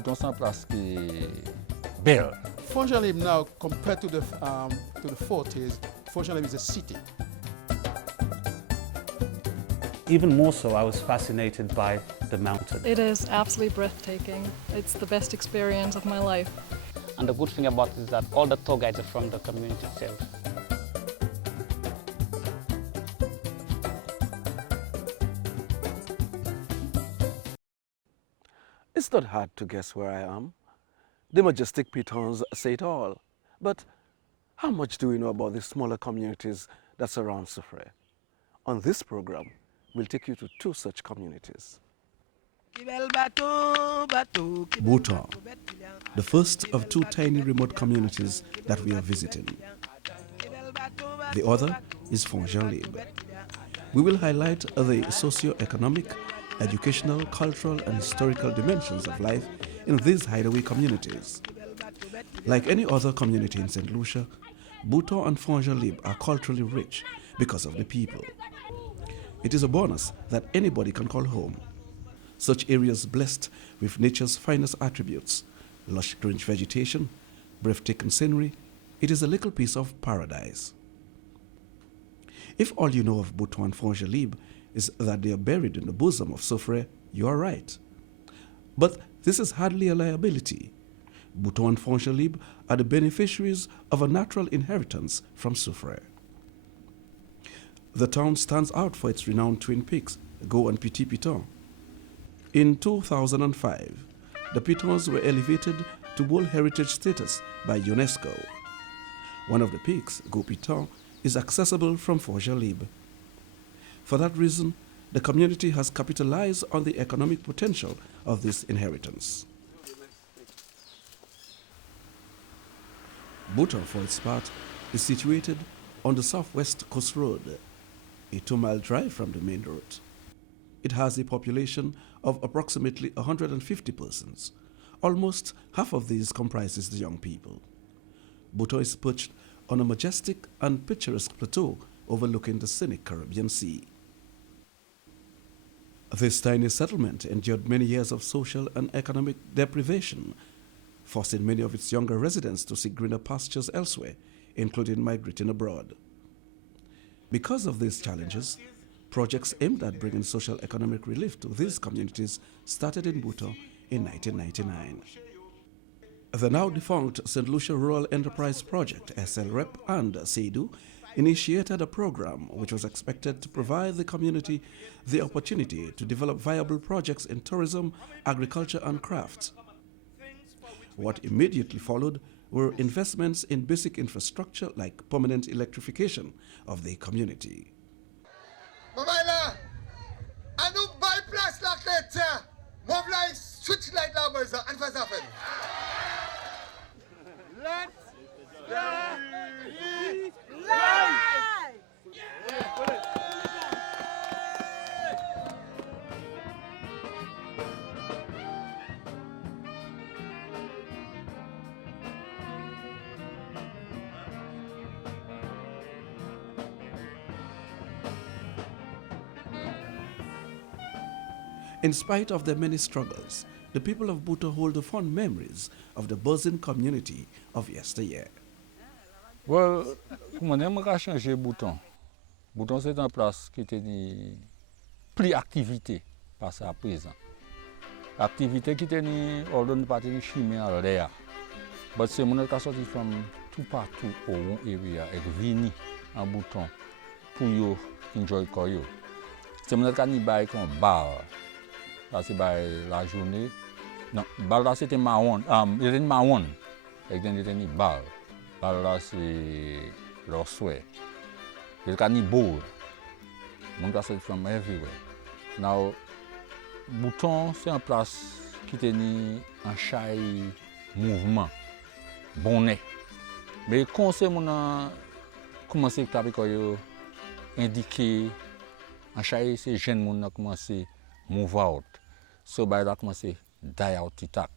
Bouton c'est une place qui est belle. Fontainebleau now, compared to the 40s, Fontainebleau is a city. Even more so, I was fascinated by the mountain. It is absolutely breathtaking. It's the best experience of my life. And the good thing about it is that all the tour guides are from the community itself. It's not hard to guess where I am. The majestic pitons say it all. But how much do we know about the smaller communities that surround Soufriere? On this program, we'll take you to two such communities. Bouton, the first of two tiny remote communities that we are visiting. The other is Fontainebleau. We will highlight the socio-economic, educational, cultural and historical dimensions of life in these hideaway communities. Like any other community in St. Lucia, Bouton and Fontainebleau are culturally rich because of the people. It is a bonus that anybody can call home. Such areas blessed with nature's finest attributes, lush green vegetation, breathtaking scenery, it is a little piece of paradise. If all you know of Bouton and Fontainebleau is that they are buried in the bosom of Soufriere, you are right. But this is hardly a liability. Bouton and Fontainebleau are the beneficiaries of a natural inheritance from Soufriere. The town stands out for its renowned twin peaks, Go and Petit Piton. In 2005, the Pitons were elevated to World Heritage status by UNESCO. One of the peaks, Go Piton, is accessible from Fontainebleau. For that reason, the community has capitalized on the economic potential of this inheritance. Bouton, for its part, is situated on the Southwest Coast Road, a 2-mile drive from the main road. It has a population of approximately 150 persons. Almost half of these comprises the young people. Bouton is perched on a majestic and picturesque plateau overlooking the scenic Caribbean Sea. This tiny settlement endured many years of social and economic deprivation, forcing many of its younger residents to seek greener pastures elsewhere, including migrating abroad. Because of these challenges, projects aimed at bringing social economic relief to these communities started in Bouton in 1999. The now defunct St. Lucia Rural Enterprise Project, SLREP, and SEDU initiated a program which was expected to provide the community the opportunity to develop viable projects in tourism, agriculture, and crafts. What immediately followed were investments in basic infrastructure like permanent electrification of the community. In spite of their many struggles, the people of Bouton hold the fond memories of the buzzing community of yesteryear. Well, comment on a changé Bouton? Bouton c'est une place qui était plus activité par ça à présent. Activité qui était ordonnée par une chimie à l'air. Mais c'est mon qui sorti from tout partout au one area et venir en Bouton pour yo enjoy koyo. C'est mon qui ni bail comme bar. Là c'est bail la journée. Non, bar là c'était marron, il était marron. Et il était ni bar. Bar là c'est le soir. Il était ni beau. Mon qui sorti from everywhere. Now Bouton c'est une place qui était en chai mouvement. Bonnet. Mais quand c'est mon a commencé à indiquer en chai ces jeunes moun a commencé move out. So by là commencé die out titak.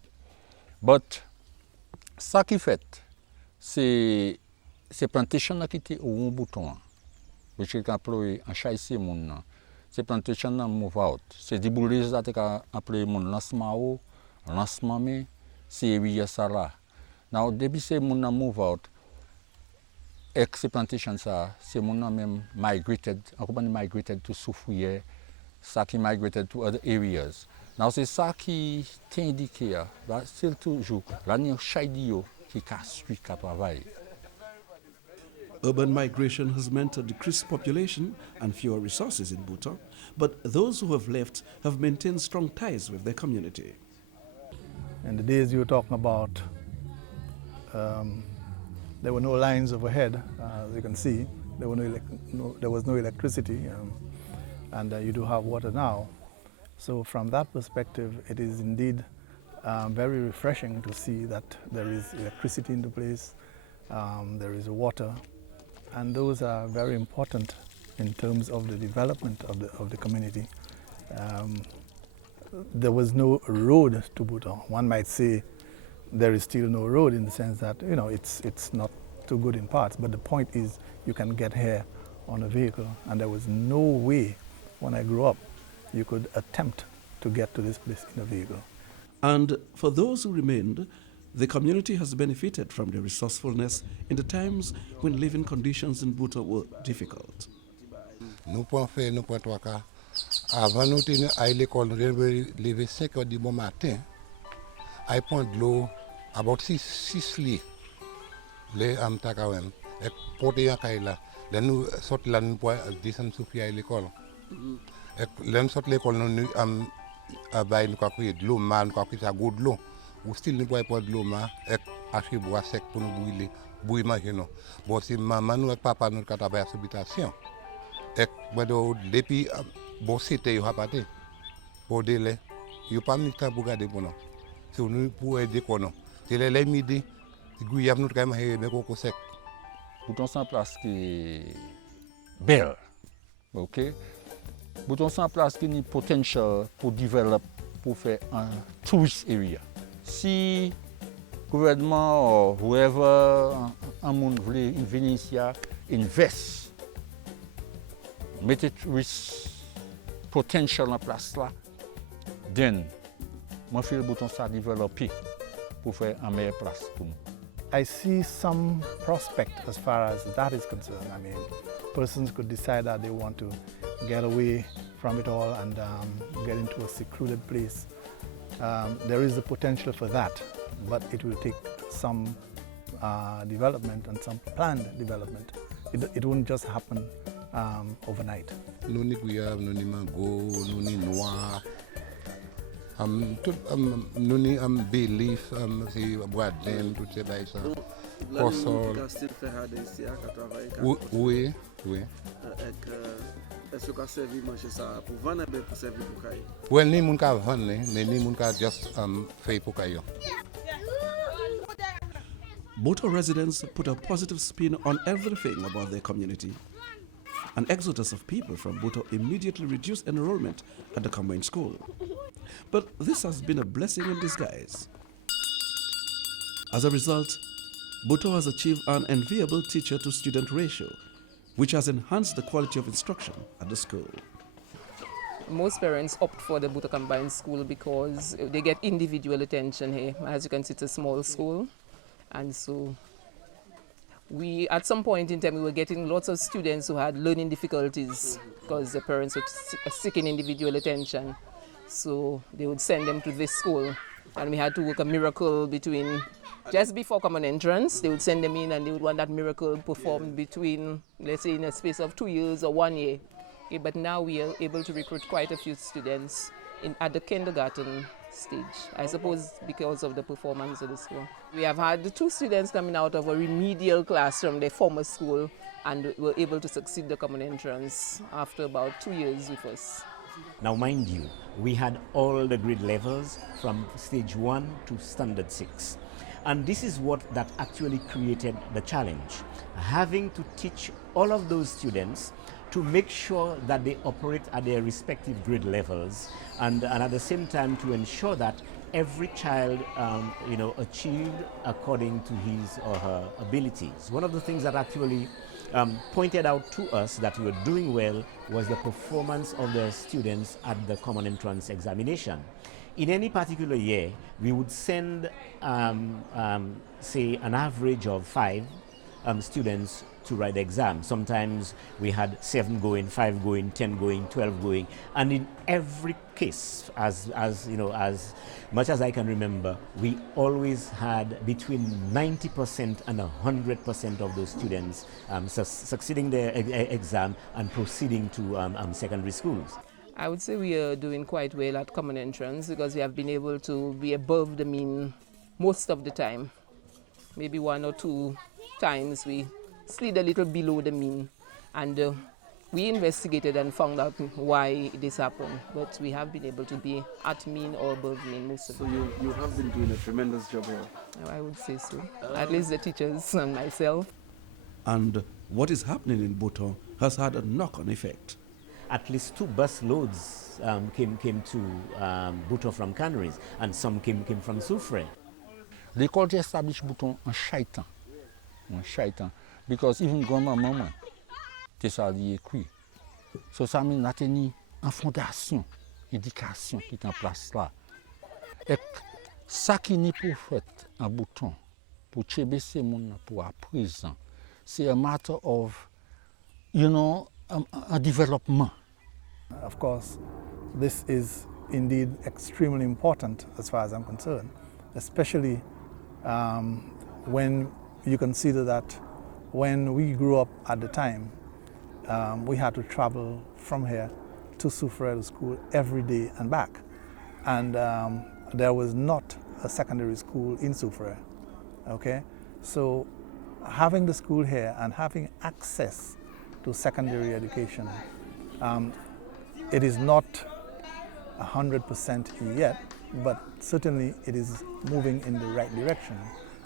But ça qui fait c'est plantation qui était au Bouton. Which est employé en chai ces moun. C'est plantation move out. C'est des boulets qui appelé mon lancement mais c'est area ça là. Now, depuis ces gens move out, ex plantation ça, ces gens même migrated, en compagnie migrated to Soufriere, ça qui migrated to other areas. Now, c'est ça qui t'indique, c'est toujours, là, il y a un qui suit, qui travaille. Urban migration has meant a decreased population and fewer resources in Bouton, but those who have left have maintained strong ties with their community. In the days you were talking about, there were no lines overhead, as you can see. There was no electricity, and you do have water now. So from that perspective, it is indeed very refreshing to see that there is electricity in the place, there is water, and those are very important in terms of the development of the community. There was no road to Bouton. One might say there is still no road in the sense that, you know, it's not too good in parts, but the point is you can get here on a vehicle, and there was no way when I grew up you could attempt to get to this place in a vehicle. And for those who remained, the community has benefited from their resourcefulness in the times when living conditions in Bouton were difficult. Nous pouvons faire, nous pouvons trois cas. Avant nous tenir à l'école, nous devons lever 5 heures du bon matin. À prendre de l'eau, about 6 litres. Les amta quand même. Et porter un caille là. Là nous sortons là, nous pouvons descendre Soufriere à l'école. Et là nous sortons l'école, nous avons nous crier de l'eau, nous crier ça goût de l'eau. Ou style nous pouvons prendre de l'eau, et acheter bois sec pour nous bouillir, bouillir manger nous. Bon si maman nous et papa nous travaillent à l'habitation. Et depuis bon c'était yo apate pour délai yo pas mis temps pour garder pour nous si nous pour aider quoi non c'est les midi guyam nous quand même mais coco sec Bouton sans place qui est belle, ok. Bouton sans place qui a potential pour développer, pour faire un tourist area. Si le gouvernement ou whoever un monde voulait venir ici, invest. Mettez tourist potential en place là, then, moi je fais le bouton ça développer pour faire une meilleure place pour nous. I see some prospect as far as that is concerned. I mean, persons could decide that they want to get away from it all and get into a secluded place. There is the potential for that, but it will take some development and some planned development. It won't just happen overnight. Nous ni guyam, nous ni mango, nous ni noix. Nous ni bay leaf, c'est boisden, tout ces bails ça. Cossol. Oui, oui. Est-ce que ça servi manger ça pour vendre ou pour servir pour cailler? Well, ni moun ka vendre, mais ni moun ka just fait pour cailler. Bouton residents put a positive spin on everything about their community. An exodus of people from Bouton immediately reduced enrollment at the combined school. But this has been a blessing in disguise. As a result, Bouton has achieved an enviable teacher-to-student ratio, which has enhanced the quality of instruction at the school. Most parents opt for the Bouton Combined School because they get individual attention here. As you can see, it's a small school, and so at some point in time, we were getting lots of students who had learning difficulties because the parents were seeking individual attention. So they would send them to this school, and we had to work a miracle between, just before common entrance, they would send them in and they would want that miracle performed between, let's say, in a space of 2 years or 1 year. Okay, but now we are able to recruit quite a few students at the kindergarten stage, I suppose because of the performance of the school. We have had 2 students coming out of a remedial class from their former school and were able to succeed the common entrance after about 2 years with us. Now mind you, we had all the grade levels from stage 1 to standard 6. And this is what that actually created the challenge. Having to teach all of those students to make sure that they operate at their respective grade levels and at the same time to ensure that every child achieved according to his or her abilities. One of the things that actually pointed out to us that we were doing well was the performance of the students at the common entrance examination. In any particular year, we would send, say, an average of 5 students to write the exam. Sometimes we had 7 going, 5 going, 10 going, 12 going, and in every case, as you know, as much as I can remember, we always had between 90% and 100% of those students succeeding their exam and proceeding to secondary schools. I would say we are doing quite well at common entrance because we have been able to be above the mean most of the time. Maybe 1 or 2 times we slid a little below the mean, and we investigated and found out why this happened, but we have been able to be at mean or above mean most of the time. So you have been doing a tremendous job here. I would say so, at least the teachers and myself. And what is happening in Bouton has had a knock-on effect. At least 2 bus loads came to Bouton from Canaries, and some came from Soufriere. L'école qui establish Bouton en chaitan, because even grand-maman, c'est ça dit écrit. So ça mène à tenir en fondation, éducation qui est en place là. Et ça qui n'est pas fait en Bouton, pour TBC moun pour à présent, c'est a matter of, you know, a development. Of course, this is indeed extremely important as far as I'm concerned, especially when you consider that when we grew up at the time, we had to travel from here to Soufriere school every day and back. And there was not a secondary school in Soufriere, okay? So having the school here and having access to secondary education, it is not 100% yet, but certainly it is moving in the right direction.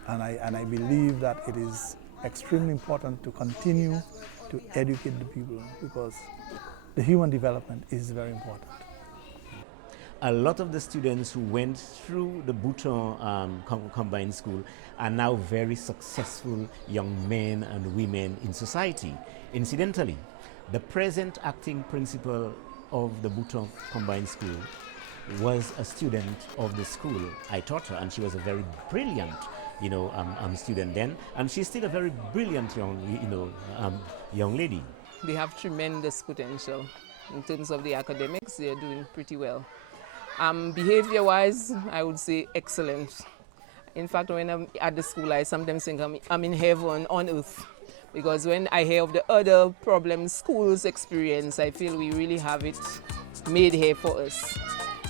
And I believe that it is extremely important to continue to educate the people because the human development is very important. A lot of the students who went through the Bouton Combined School are now very successful young men and women in society. Incidentally, the present acting principal of the Bouton Combined School was a student of the school. I taught her, and she was a very brilliant, student then, and she's still a very brilliant young lady. They have tremendous potential. In terms of the academics, they're doing pretty well. Behavior-wise, I would say excellent. In fact, when I'm at the school, I sometimes think I'm in heaven on earth. Because when I hear of the other problems schools experience, I feel we really have it made here for us.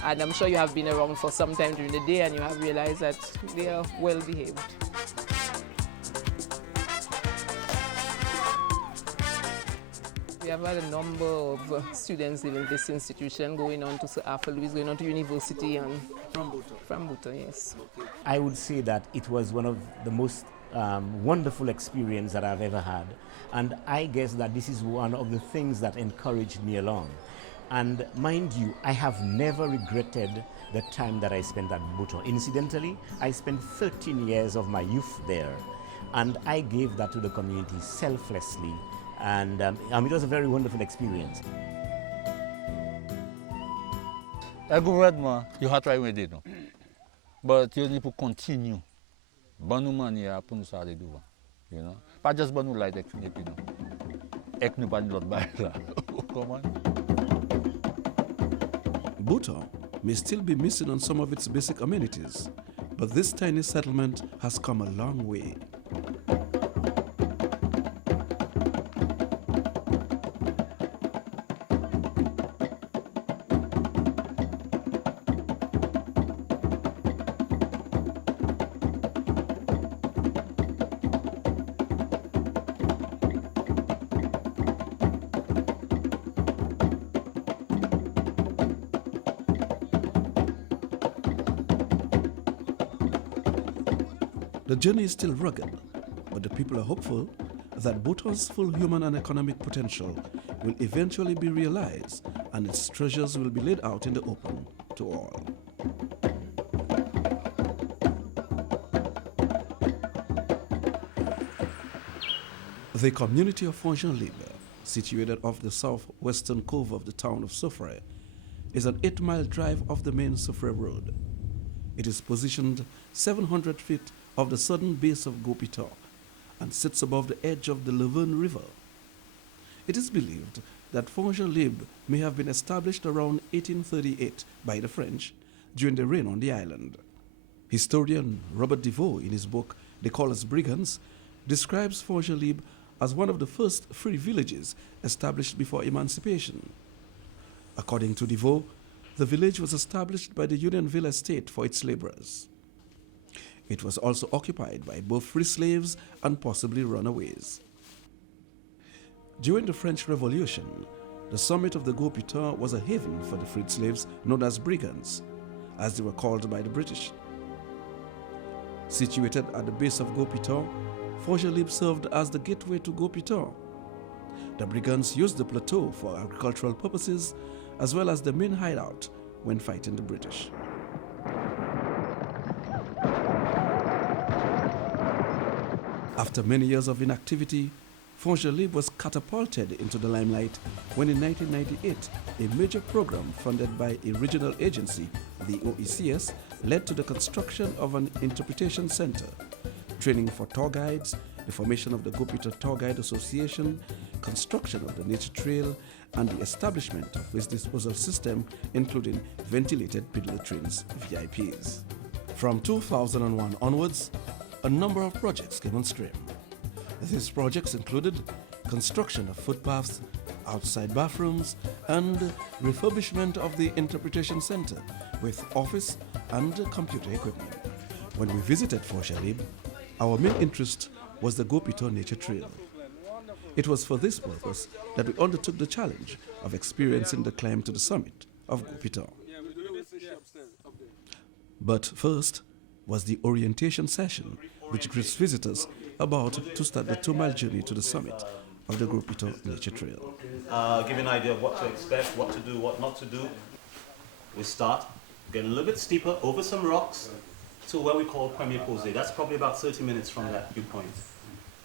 And I'm sure you have been around for some time during the day and you have realized that they are well behaved. We have had a number of students leaving this institution, going on to Sir Arthur Louis, going on to university and From Bouton? From Bouton, yes. Okay. I would say that it was one of the most wonderful experience that I've ever had, and I guess that this is one of the things that encouraged me along. And mind you, I have never regretted the time that I spent at Bouton. Incidentally, I spent 13 years of my youth there, and I gave that to the community selflessly, and it was a very wonderful experience. Le gouvernement, il a travaillé avec nous, but il need to continue. Bon nous manière pour nous aller devant, you know. Pas juste bon nous light avec fini puis non. Et nous pas l'autre bail là. Comment? Bouton may still be missing on some of its basic amenities, but this tiny settlement has come a long way. The journey is still rugged, but the people are hopeful that Bouton's full human and economic potential will eventually be realized and its treasures will be laid out in the open to all. The community of Libres, situated off the southwestern cove of the town of Soufriere, is an 8-mile drive off the main Soufriere road. It is positioned 700 feet off the southern base of Bouton and sits above the edge of the Laverne River. It is believed that Libres may have been established around 1838 by the French during the reign on the island. Historian Robert Deveau, in his book They Call Us Brigands, describes Libres as one of the first free villages established before emancipation. According to Deveau, the village was established by the Unionville estate for its laborers. It was also occupied by both free slaves and possibly runaways. During the French Revolution, the summit of the Bouton was a haven for the freed slaves known as brigands, as they were called by the British. Situated at the base of Bouton, Libres served as the gateway to Bouton. The brigands used the plateau for agricultural purposes as well as the main hideout when fighting the British. After many years of inactivity, Libres was catapulted into the limelight when in 1998 a major program funded by a regional agency, the OECS, led to the construction of an interpretation center, training for tour guides, the formation of the Bouton Tour Guide Association, construction of the nature trail, and the establishment of waste disposal system, including ventilated peddler trains, VIPs. From 2001 onwards, a number of projects came on stream. These projects included construction of footpaths, outside bathrooms, and refurbishment of the interpretation center with office and computer equipment. When we visited Libres, our main interest was the Bouton Nature Trail. It was for this purpose that we undertook the challenge of experiencing the climb to the summit of Bouton. But first was the orientation session, which greets visitors about to start the 2-mile journey to the summit of the Bouton Nature Trail. Give you an idea of what to expect, what to do, what not to do. We start, get a little bit steeper over some rocks to where we call Premier Posé. That's probably about 30 minutes from that viewpoint.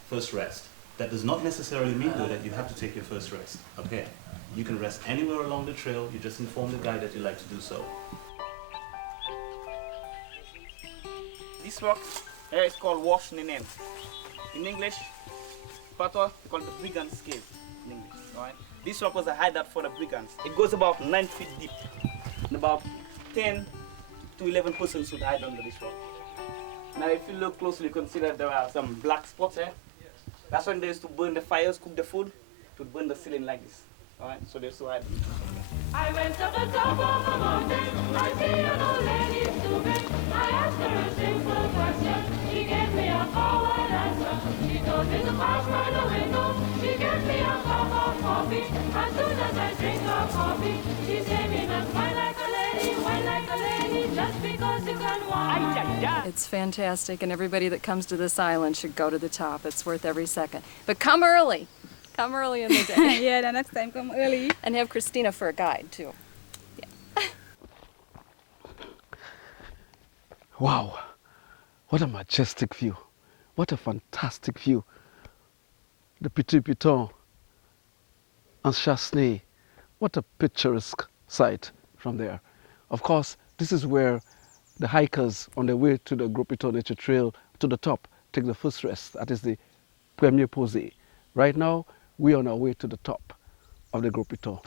First rest. That does not necessarily mean, though, that you have to take your first rest up here. You can rest anywhere along the trail. You just inform the guide that you like to do so. This rock here is called Wash Ninem. In English, Patois called the Brigand's Cave in English. Right? This rock was a hideout for the brigands. It goes about 9 feet deep. And about 10 to 11 persons would hide under this rock. Now if you look closely, you consider there are some black spots here. That's when they used to burn the fires, cook the food, to burn the ceiling like this. Alright, so they used to hide. I went to the top of the mountain, I see an old lady stupid. I asked her a simple question, she gave me a forward answer. She told me to pass by the window, she gave me a cup of coffee. As soon as I drink her coffee, she said me not wine like a lady, just because you can wine. It's fantastic, and everybody that comes to this island should go to the top. It's worth every second. But come early. Come early in the day. Yeah, the next time come early. And have Christina for a guide, too. Yeah. Wow, what a majestic view. What a fantastic view. The Petit Piton and Chassenay. What a picturesque sight from there. Of course, this is where the hikers on their way to the Bouton Nature Trail to the top take the first rest. That is the Premier Posé. Right now, we are on our way to the top of the Bouton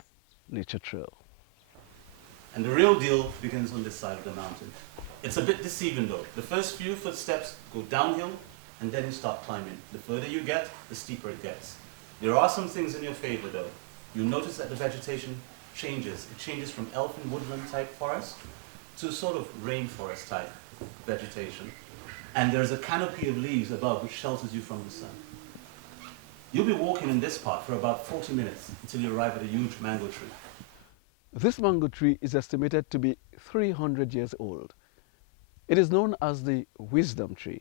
Nature Trail. And the real deal begins on this side of the mountain. It's a bit deceiving though. The first few footsteps go downhill and then you start climbing. The further you get, the steeper it gets. There are some things in your favor though. You'll notice that the vegetation changes. It changes from elfin woodland type forest to sort of rainforest type vegetation. And there's a canopy of leaves above which shelters you from the sun. You'll be walking in this part for about 40 minutes until you arrive at a huge mango tree. This mango tree is estimated to be 300 years old. It is known as the wisdom tree.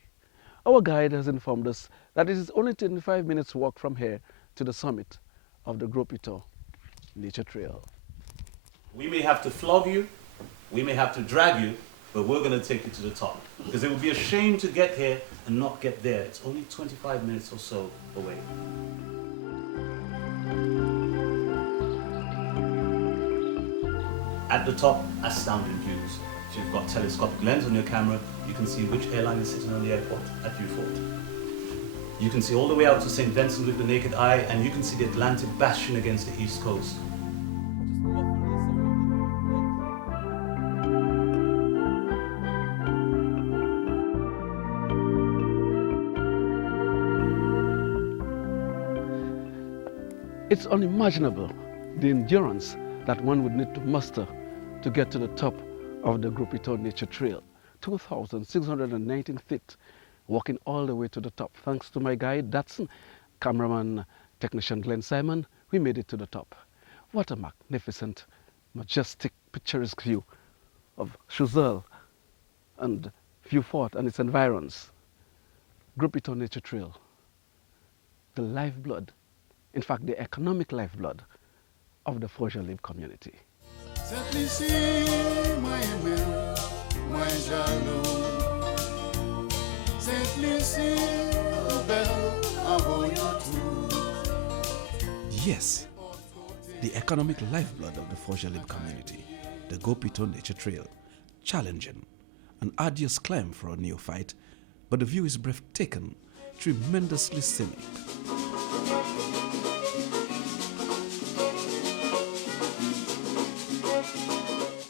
Our guide has informed us that it is only 25 minutes walk from here to the summit of the Bouton Nature Trail. We may have to flog you, we may have to drag you, but we're going to take you to the top. Because it would be a shame to get here and not get there. It's only 25 minutes or so away. At the top, astounding views. If you've got telescopic lens on your camera, you can see which airline is sitting on the airport at Beaufort. You can see all the way out to St. Vincent with the naked eye, and you can see the Atlantic bastion against the east coast. It's unimaginable the endurance that one would need to muster to get to the top of the Bouton Nature Trail. 2,619 feet, walking all the way to the top. Thanks to my guide, Datsun, cameraman, technician Glenn Simon, we made it to the top. What a magnificent, majestic, picturesque view of Choiseul and Beaufort and its environs. Bouton Nature Trail, the lifeblood, in fact, the economic lifeblood of the Fourvière community. Yes, the economic lifeblood of the Fourvière community, the Bouton Nature Trail. Challenging, an arduous climb for a neophyte, but the view is breathtaking, tremendously scenic.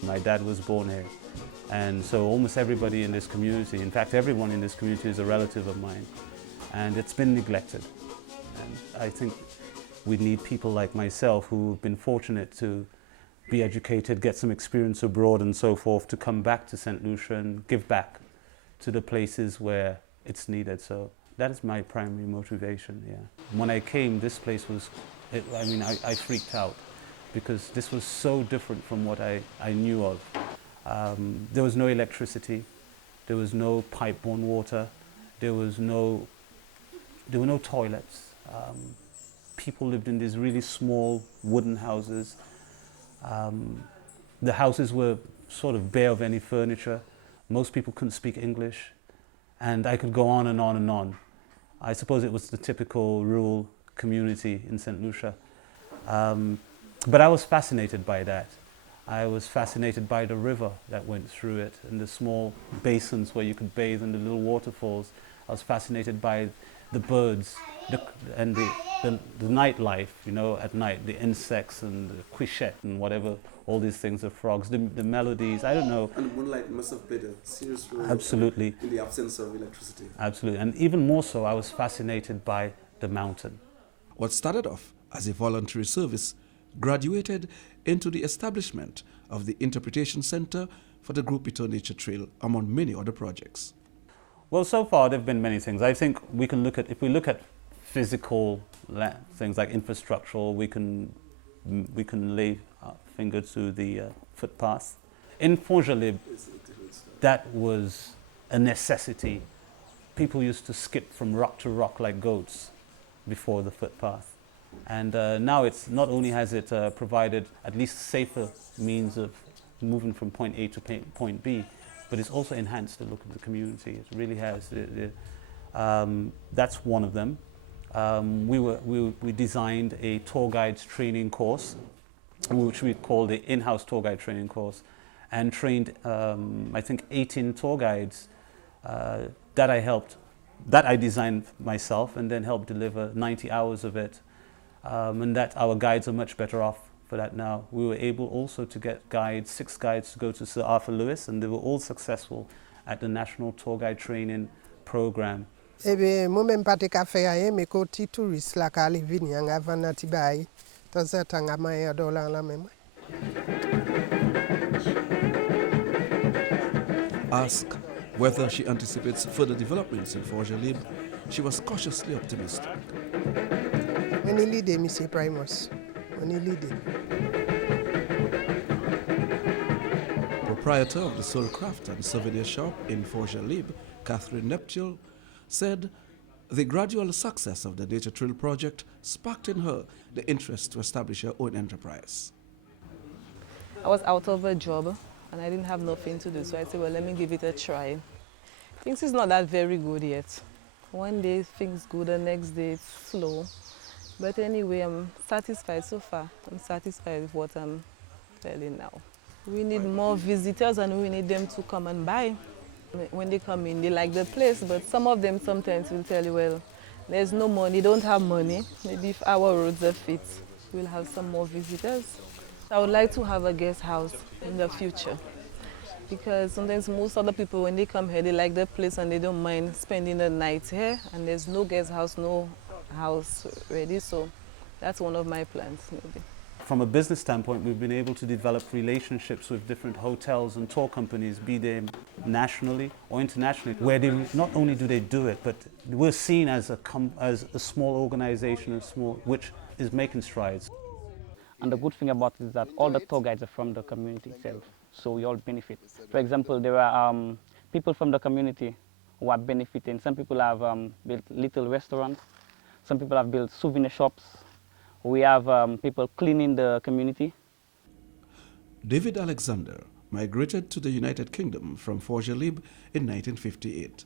My dad was born here, and so almost everybody in this community, in fact everyone in this community, is a relative of mine, and it's been neglected. And I think we need people like myself who've been fortunate to be educated, get some experience abroad and so forth, to come back to St. Lucia and give back to the places where it's needed. So that is my primary motivation, yeah. When I came, this place was, I freaked out, because this was so different from what I knew of. There was no electricity, there was no pipe-borne water, there were no toilets. People lived in these really small wooden houses. The houses were sort of bare of any furniture. Most people couldn't speak English, and I could go on and on and on. I suppose it was the typical rural community in St. Lucia. But I was fascinated by that. I was fascinated by the river that went through it and the small basins where you could bathe in the little waterfalls. I was fascinated by the birds and the nightlife, you know, at night, the insects and the cuichette and whatever, all these things, the frogs, the melodies, I don't know. And moonlight must have played a serious role. Absolutely. In the absence of electricity. Absolutely. And even more so, I was fascinated by the mountain. What started off as a voluntary service graduated into the establishment of the Interpretation Center for the Bouton Nature Trail, among many other projects. Well, so far there have been many things. I think we can look at, if we look at physical things like infrastructural, we can lay our finger to the footpath. In Fourvière, that was a necessity. People used to skip from rock to rock like goats before the footpath. And now it's not only has it provided at least safer means of moving from point A to point B, but it's also enhanced the look of the community. It really has. That's one of them. We designed a tour guides training course, which we call the in-house tour guide training course, and trained I think 18 tour guides that I designed myself, and then helped deliver 90 hours of it. And that our guides are much better off for that now. We were able also to get 6 guides to go to Sir Arthur Lewis, and they were all successful at the National Tour Guide Training Program. Moi-même pas te café aye, mais côté touriste la ka live ni anga vana tibai. Tanza tanga maya dollar la même. Asked whether she anticipates further developments in Fourvière, she was cautiously optimistic. When he lead Mr. Primus, when he lead Proprietor of the Soul Craft and Souvenir Shop in Fourvière, Catherine Neptune, said the gradual success of the Nature Trail project sparked in her the interest to establish her own enterprise. I was out of a job and I didn't have nothing to do, so I said, well, let me give it a try. Things is not that very good yet. One day things good, the next day it's slow. But anyway, I'm satisfied so far. I'm satisfied with what I'm selling now. We need more visitors and we need them to come and buy. When they come in, they like the place, but some of them sometimes will tell you, well, there's no money, don't have money. Maybe if our roads are fit, we'll have some more visitors. I would like to have a guest house in the future because sometimes most other people, when they come here, they like the place and they don't mind spending the night here, and there's no guest house, no house ready, so that's one of my plans maybe. From a business standpoint, we've been able to develop relationships with different hotels and tour companies, be they nationally or internationally, where they not only do they do it, but we're seen as a small organization, which is making strides. And the good thing about it is that all the tour guides are from the community itself, so we all benefit. For example, there are people from the community who are benefiting. Some people have built little restaurants, some people have built souvenir shops. We have people cleaning the community. David Alexander migrated to the United Kingdom from Forges-Libres in 1958,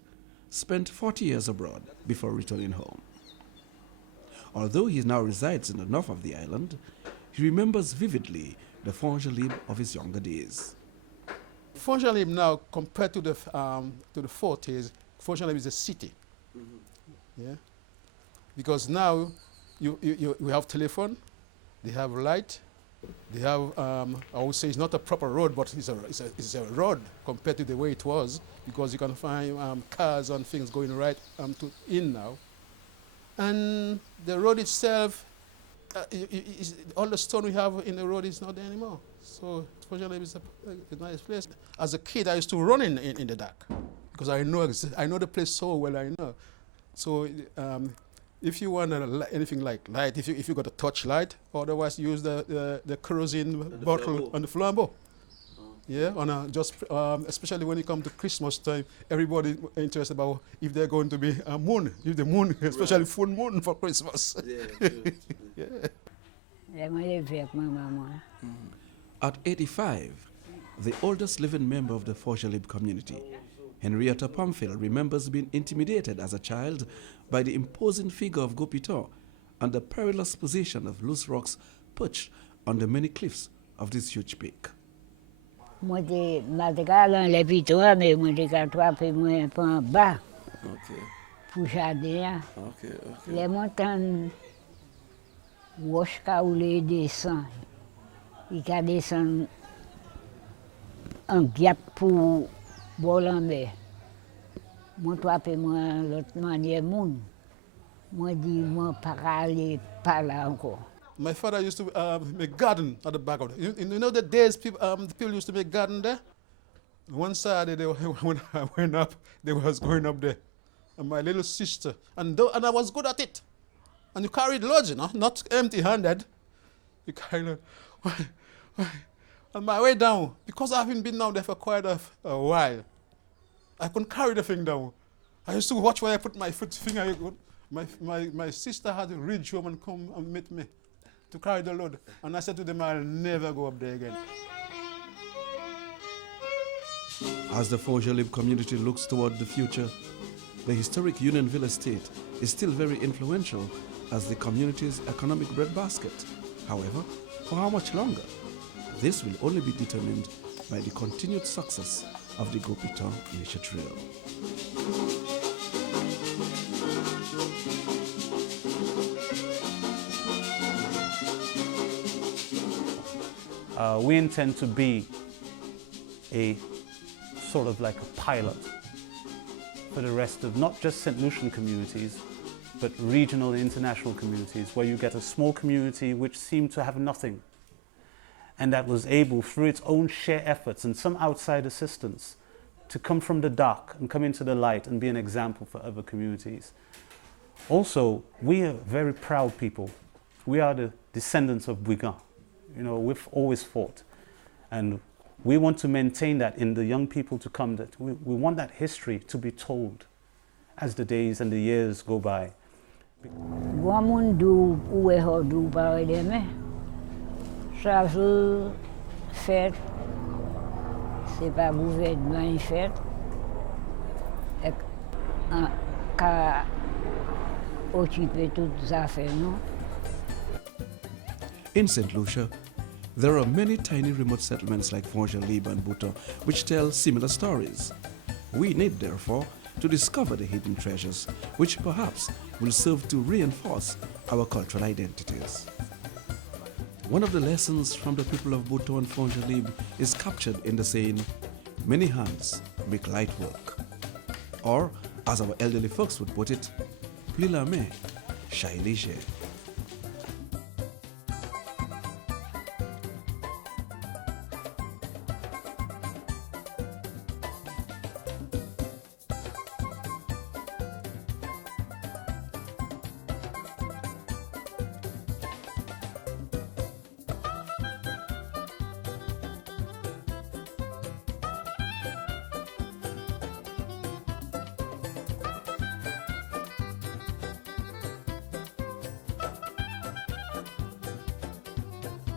spent 40 years abroad before returning home. Although he now resides in the north of the island, he remembers vividly the Forges-Libres of his younger days. Forges-Libres now, compared to the 40s, Forges-Libres is a city. Yeah? Because now we have telephone, they have light, they have, I would say it's not a proper road, but it's a road compared to the way it was, because you can find cars and things going right in now. And the road itself, all the stone we have in the road is not there anymore. So Forges-Libres is a nice place. As a kid, I used to run in the dark, because I know the place so well, I know. So if you want anything like light, if you got a touch light, otherwise use the kerosene bottle on the flambeau. Yeah, especially when it comes to Christmas time, everybody interested about if they're going to be a moon, if the moon, especially full moon for Christmas. Yeah. At 85, the oldest living member of the Forges-Libres community, Henrietta Pamphile, remembers being intimidated as a child by the imposing figure of Bouton and the perilous position of loose rocks perched on the many cliffs of this huge peak. Moi, je dans les pitons, mais moi, je attrape moi en bas. Pour jardin. Les montagnes, roches où les descend. Il can descend en gap pour voler mer. Moi, attrape moi l'autre manière monde. Moi, dis moi pas aller par là encore. My father used to make garden at the back of it. You know the days people used to make garden there? One Saturday when I went up, they was going up there. And my little sister, and I was good at it. And you carried loads, you know, not empty-handed. You carried on my way down, because I haven't been down there for quite a while, I couldn't carry the thing down. I used to watch where I put my finger. My sister had to reach home and come and meet me to carry the load. And I said to them, I'll never go up there again. As the Forges-Libres community looks toward the future, the historic Unionville estate is still very influential as the community's economic breadbasket. However, for how much longer? This will only be determined by the continued success of the Bouton Nature Trail. We intend to be a sort of like a pilot for the rest of not just St. Lucian communities, but regional and international communities, where you get a small community which seemed to have nothing, and that was able, through its own sheer efforts and some outside assistance, to come from the dark and come into the light and be an example for other communities. Also, we are very proud people. We are the descendants of Bouton. You know, we've always fought. And we want to maintain that in the young people to come, that we want that history to be told as the days and the years go by. C'est pas gouvernement fait. Qu'à occuper toutes les affaires, non? In St. Lucia, There are many tiny remote settlements like Libre and Bouton which tell similar stories. We need, therefore, to discover the hidden treasures, which perhaps will serve to reinforce our cultural identities. One of the lessons from the people of Bouton and Libre is captured in the saying, "Many hands make light work." Or, as our elderly folks would put it, "Plus la main, chai léger."